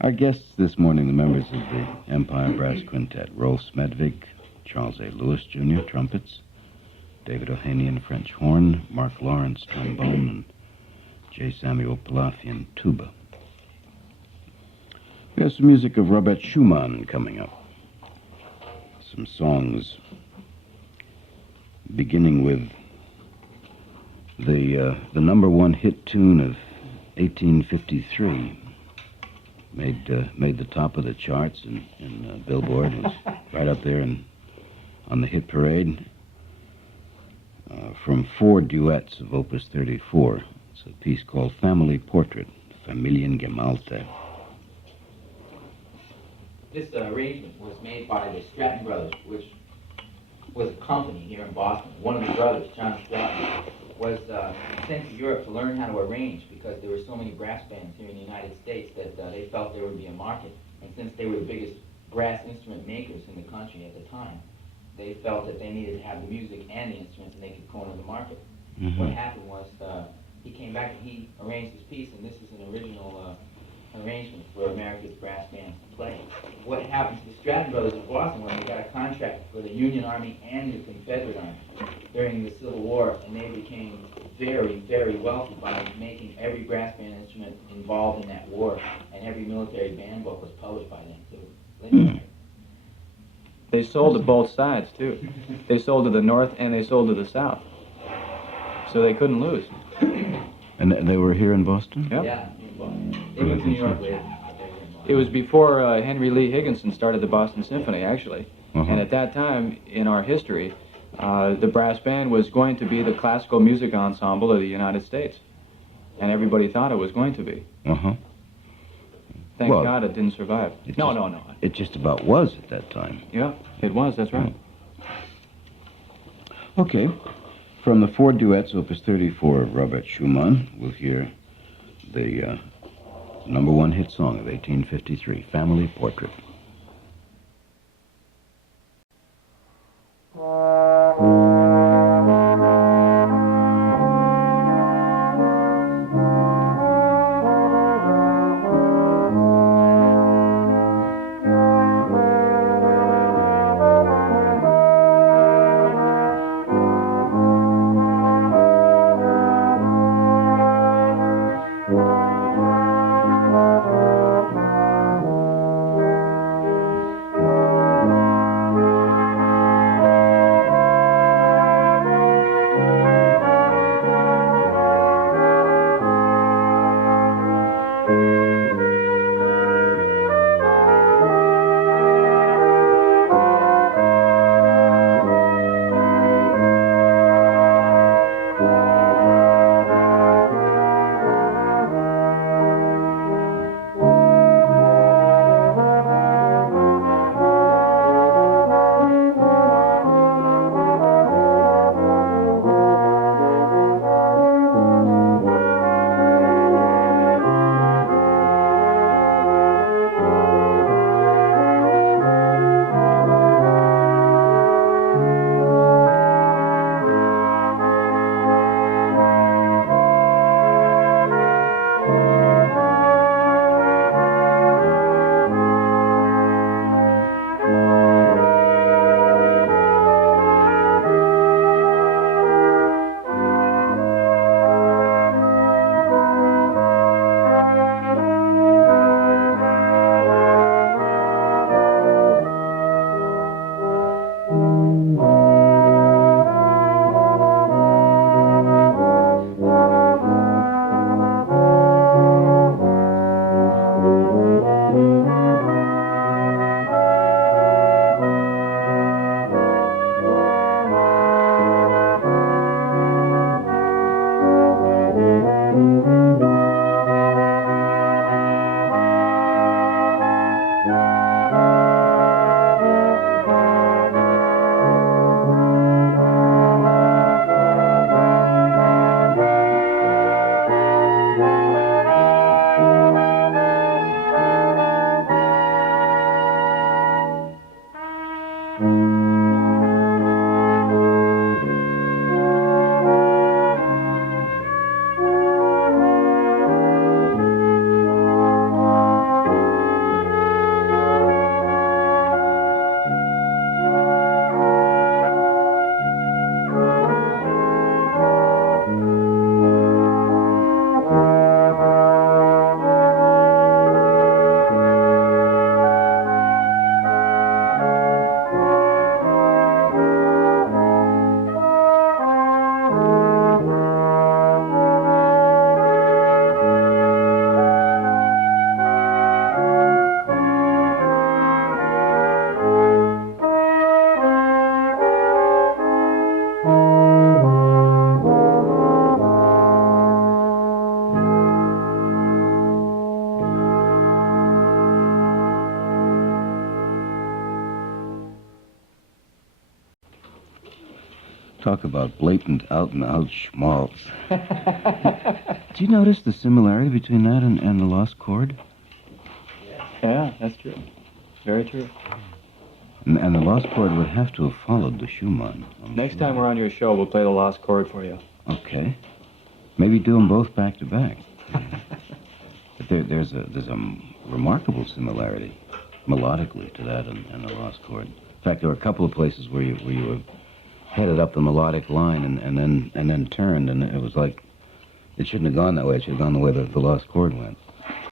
Our guests this morning, the members of the Empire Brass Quintet, Rolf Smedvig, Charles A. Lewis, Jr., trumpets, David Ohanian, French horn, Mark Lawrence, trombone, and J. Samuel Palafian, tuba. We have some music of Robert Schumann coming up. Some songs beginning with the number one hit tune of 1853. Made the top of the charts, and Billboard was right up there on the hit parade. From four duets of Opus 34. It's a piece called Family Portrait, Familiengemalte. This arrangement was made by the Stratton Brothers, which was a company here in Boston. One of the brothers, John Stratton, was sent to Europe to learn how to arrange because there were so many brass bands here in the United States that they felt there would be a market. And since they were the biggest brass instrument makers in the country at the time, they felt that they needed to have the music and the instruments and they could corner the market. Mm-hmm. What happened was he came back and he arranged this piece, and this is an original arrangement for America's brass bands to play. What happened to the Stratton Brothers of Boston when they got a contract for the Union Army and the Confederate Army during the Civil War, and they became very, very wealthy by making every brass band instrument involved in that war, and every military band book was published by them. So they sold to both sides, too. They sold to the North and they sold to the South. So they couldn't lose. And they were here in Boston? Yep. Yeah, they went to New York later. It was before Henry Lee Higginson started the Boston Symphony, actually. Uh-huh. And at that time in our history, the brass band was going to be the classical music ensemble of the United States. And everybody thought it was going to be. Uh-huh. Thank Well, God it didn't survive. No. It just about was at that time. Yeah, it was, that's right. Okay. From the four duets, Opus 34 of Robert Schumann, we'll hear the number one hit song of 1853, Family Portrait. Talk about blatant out-and-out schmaltz. Do you notice the similarity between that and the Lost Chord? Yeah, that's true. Very true. And the Lost Chord would have to have followed the Schumann. Next time we're on your show, we'll play the Lost Chord for you. Okay. Maybe do them both back to back. But there's a remarkable similarity melodically to that and the Lost Chord. In fact, there were a couple of places where you were headed up the melodic line and then turned, and it was like it shouldn't have gone that way. It should have gone the way the Lost Chord went.